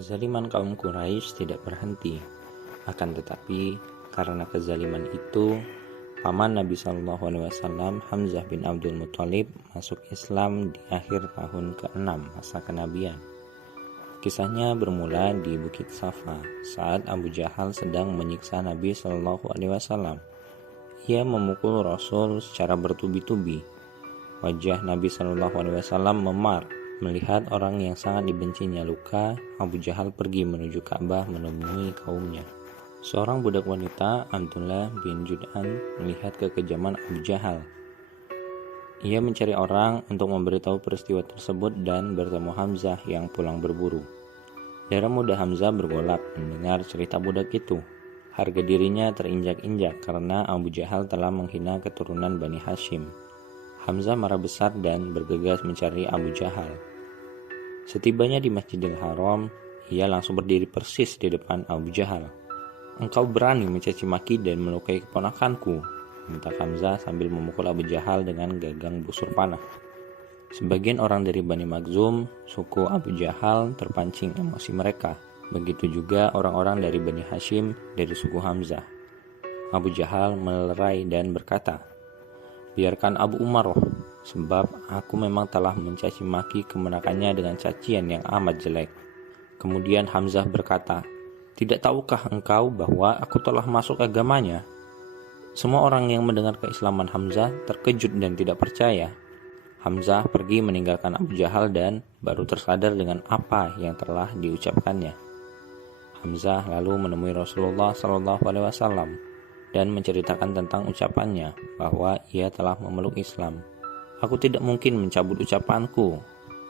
Kezaliman kaum Quraisy tidak berhenti, akan tetapi karena kezaliman itu, paman Nabi SAW Hamzah bin Abdul Muthalib masuk Islam di akhir tahun ke-6 masa kenabian. Kisahnya bermula di Bukit Safa saat Abu Jahal sedang menyiksa Nabi SAW. Ia memukul Rasul secara bertubi-tubi. Wajah Nabi SAW memar. Melihat orang yang sangat dibencinya luka, Abu Jahal pergi menuju Ka'bah menemui kaumnya. Seorang budak wanita, Abdullah bin Jud'an, melihat kekejaman Abu Jahal. Ia mencari orang untuk memberitahu peristiwa tersebut dan bertemu Hamzah yang pulang berburu. Darah muda Hamzah bergolak mendengar cerita budak itu. Harga dirinya terinjak-injak karena Abu Jahal telah menghina keturunan Bani Hashim. Hamzah marah besar dan bergegas mencari Abu Jahal. Setibanya di Masjidil Haram, ia langsung berdiri persis di depan Abu Jahal. "Engkau berani mencaci maki dan melukai keponakanku," bentak Hamzah sambil memukul Abu Jahal dengan gagang busur panah. Sebagian orang dari Bani Makhzum, suku Abu Jahal, terpancing emosi mereka. Begitu juga orang-orang dari Bani Hashim dari suku Hamzah. Abu Jahal melerai dan berkata, "Biarkan Abu Umar, sebab aku memang telah mencaci maki kemenakannya dengan cacian yang amat jelek." Kemudian Hamzah berkata, "Tidak tahukah engkau bahwa aku telah masuk agamanya?" Semua orang yang mendengar keislaman Hamzah terkejut dan tidak percaya. Hamzah pergi meninggalkan Abu Jahal dan baru tersadar dengan apa yang telah diucapkannya. Hamzah lalu menemui Rasulullah SAW dan menceritakan tentang ucapannya bahwa ia telah memeluk Islam. "Aku tidak mungkin mencabut ucapanku,"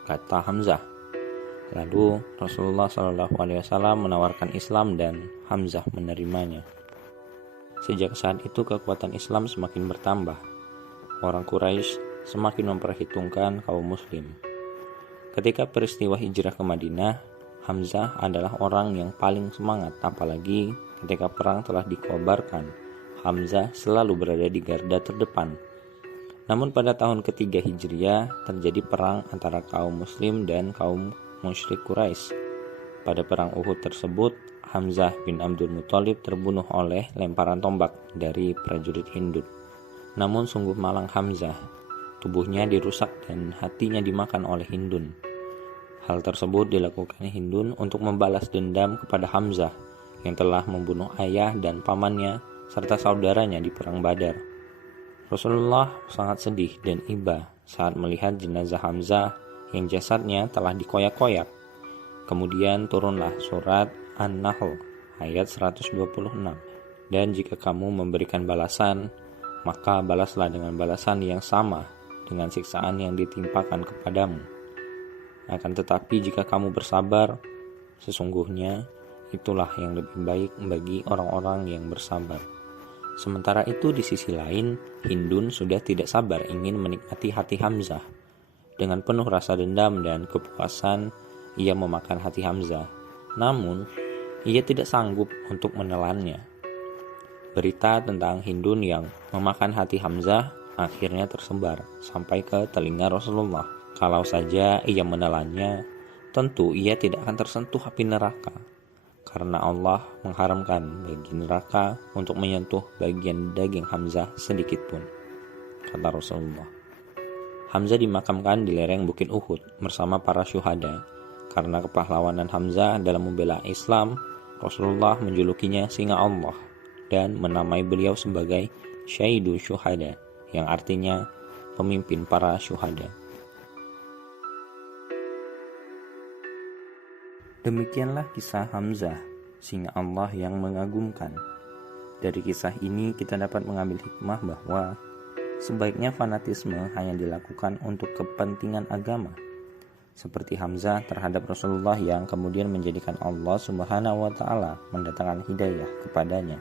kata Hamzah. Lalu Rasulullah SAW menawarkan Islam dan Hamzah menerimanya. Sejak saat itu kekuatan Islam semakin bertambah. Orang Quraisy semakin memperhitungkan kaum muslim. Ketika peristiwa hijrah ke Madinah, Hamzah adalah orang yang paling semangat, apalagi ketika perang telah dikobarkan. Hamzah selalu berada di garda terdepan. Namun pada tahun ketiga Hijriah terjadi perang antara kaum muslim dan kaum musyrik Quraisy. Pada perang Uhud tersebut, Hamzah bin Abdul Muthalib terbunuh oleh lemparan tombak dari prajurit Hindun. Namun sungguh malang Hamzah, tubuhnya dirusak dan hatinya dimakan oleh Hindun. Hal tersebut dilakukan Hindun untuk membalas dendam kepada Hamzah yang telah membunuh ayah dan pamannya serta saudaranya di perang Badar. Rasulullah sangat sedih dan iba saat melihat jenazah Hamzah yang jasadnya telah dikoyak-koyak. Kemudian turunlah surat An-Nahl ayat 126. "Dan jika kamu memberikan balasan, maka balaslah dengan balasan yang sama dengan siksaan yang ditimpakan kepadamu. Akan tetapi jika kamu bersabar, sesungguhnya itulah yang lebih baik bagi orang-orang yang bersabar." Sementara itu di sisi lain, Hindun sudah tidak sabar ingin menikmati hati Hamzah. Dengan penuh rasa dendam dan kepuasan, ia memakan hati Hamzah. Namun, ia tidak sanggup untuk menelannya. Berita tentang Hindun yang memakan hati Hamzah akhirnya tersebar sampai ke telinga Rasulullah. Kalau saja ia menelannya, tentu ia tidak akan tersentuh api neraka, karena Allah mengharamkan bagi neraka untuk menyentuh bagian daging Hamzah sedikit pun, kata Rasulullah. Hamzah dimakamkan di lereng Bukit Uhud bersama para syuhada. Karena kepahlawanan Hamzah dalam membela Islam, Rasulullah menjulukinya Singa Allah dan menamai beliau sebagai Syaidu Syuhada, yang artinya pemimpin para syuhada. Demikianlah kisah Hamzah, Singa Allah yang mengagumkan. Dari kisah ini kita dapat mengambil hikmah bahwa sebaiknya fanatisme hanya dilakukan untuk kepentingan agama, seperti Hamzah terhadap Rasulullah yang kemudian menjadikan Allah Subhanahu wa Ta'ala mendatangkan hidayah kepadanya.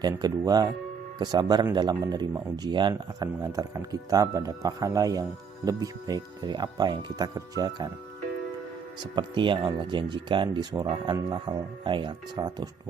Dan kedua, kesabaran dalam menerima ujian akan mengantarkan kita pada pahala yang lebih baik dari apa yang kita kerjakan, seperti yang Allah janjikan di surah An-Nahl ayat 126.